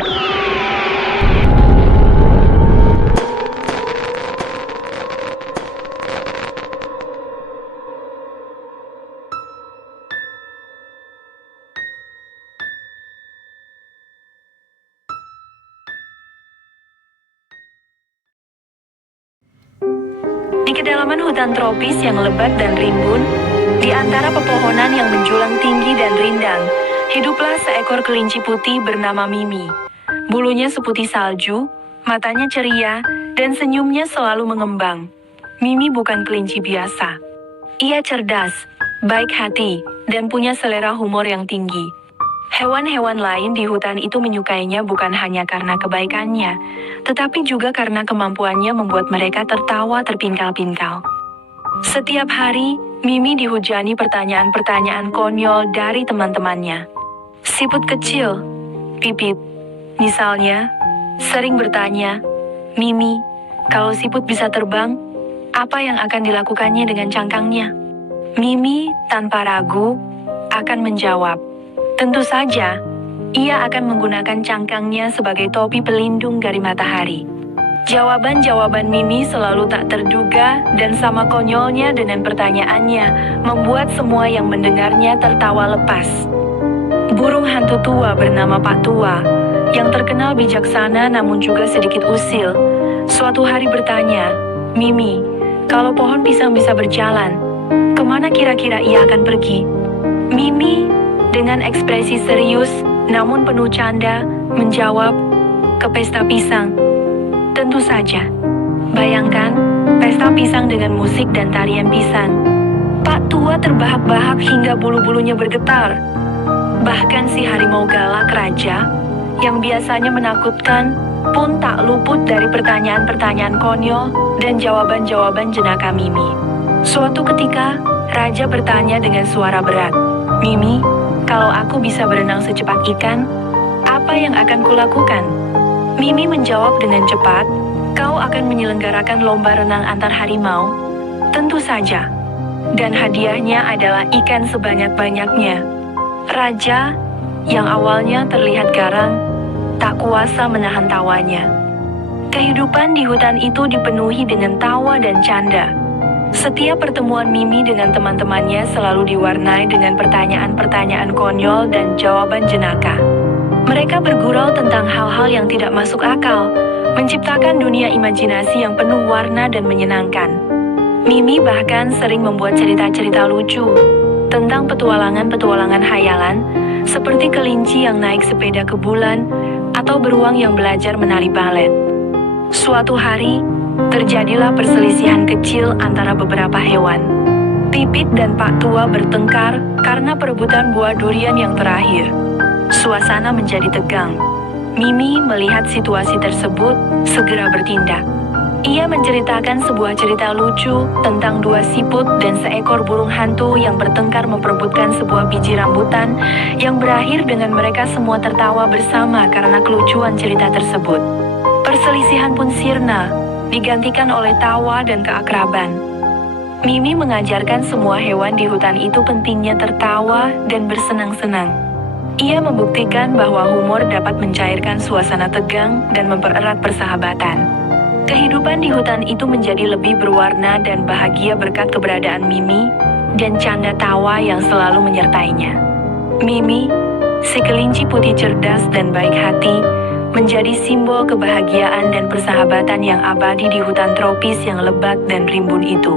Di kedalaman hutan tropis yang lebat dan rimbun, di antara pepohonan yang menjulang tinggi dan rindang, hiduplah seekor kelinci putih bernama Mimi. Bulunya seputih salju, matanya ceria, dan senyumnya selalu mengembang. Mimi bukan kelinci biasa. Ia cerdas, baik hati, dan punya selera humor yang tinggi. Hewan-hewan lain di hutan itu menyukainya bukan hanya karena kebaikannya, tetapi juga karena kemampuannya membuat mereka tertawa terpingkal-pingkal. Setiap hari, Mimi dihujani pertanyaan-pertanyaan konyol dari teman-temannya. Siput kecil, Pipit, misalnya, sering bertanya, "Mimi, kalau siput bisa terbang, apa yang akan dilakukannya dengan cangkangnya?" Mimi, tanpa ragu, akan menjawab, tentu saja, ia akan menggunakan cangkangnya sebagai topi pelindung dari matahari. Jawaban-jawaban Mimi selalu tak terduga dan sama konyolnya dengan pertanyaannya, membuat semua yang mendengarnya tertawa lepas. Burung hantu tua bernama Pak Tua, yang terkenal bijaksana namun juga sedikit usil, suatu hari bertanya, "Mimi, kalau pohon pisang bisa berjalan, kemana kira-kira ia akan pergi?" Mimi, dengan ekspresi serius namun penuh canda, menjawab, "Ke pesta pisang." Tentu saja. Bayangkan, pesta pisang dengan musik dan tarian pisang. Pak Tua terbahak-bahak hingga bulu-bulunya bergetar. Bahkan si harimau galak raja, yang biasanya menakutkan, pun tak luput dari pertanyaan-pertanyaan konyol dan jawaban-jawaban jenaka Mimi. Suatu ketika, raja bertanya dengan suara berat, "Mimi, kalau aku bisa berenang secepat ikan, apa yang akan kulakukan?" Mimi menjawab dengan cepat, "Kau akan menyelenggarakan lomba renang antar harimau?" "Tentu saja." Dan hadiahnya adalah ikan sebanyak-banyaknya. Raja, yang awalnya terlihat garang, tak kuasa menahan tawanya. Kehidupan di hutan itu dipenuhi dengan tawa dan canda. Setiap pertemuan Mimi dengan teman-temannya selalu diwarnai dengan pertanyaan-pertanyaan konyol dan jawaban jenaka. Mereka bergurau tentang hal-hal yang tidak masuk akal, menciptakan dunia imajinasi yang penuh warna dan menyenangkan. Mimi bahkan sering membuat cerita-cerita lucu tentang petualangan-petualangan hayalan, seperti kelinci yang naik sepeda ke bulan, atau beruang yang belajar menari balet. Suatu hari, terjadilah perselisihan kecil antara beberapa hewan. Pipit dan Pak Tua bertengkar karena perebutan buah durian yang terakhir. Suasana menjadi tegang. Mimi melihat situasi tersebut, segera bertindak. Ia menceritakan sebuah cerita lucu tentang dua siput dan seekor burung hantu yang bertengkar memperebutkan sebuah biji rambutan yang berakhir dengan mereka semua tertawa bersama karena kelucuan cerita tersebut. Perselisihan pun sirna, digantikan oleh tawa dan keakraban. Mimi mengajarkan semua hewan di hutan itu pentingnya tertawa dan bersenang-senang. Ia membuktikan bahwa humor dapat mencairkan suasana tegang dan mempererat persahabatan. Kehidupan di hutan itu menjadi lebih berwarna dan bahagia berkat keberadaan Mimi dan canda tawa yang selalu menyertainya. Mimi, si kelinci putih cerdas dan baik hati, menjadi simbol kebahagiaan dan persahabatan yang abadi di hutan tropis yang lebat dan rimbun itu.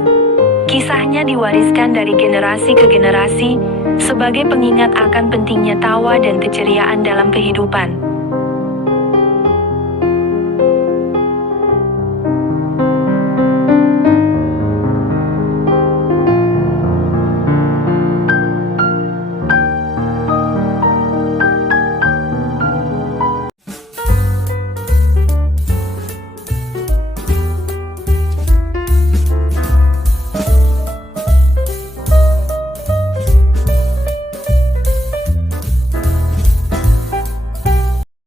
Kisahnya diwariskan dari generasi ke generasi sebagai pengingat akan pentingnya tawa dan keceriaan dalam kehidupan.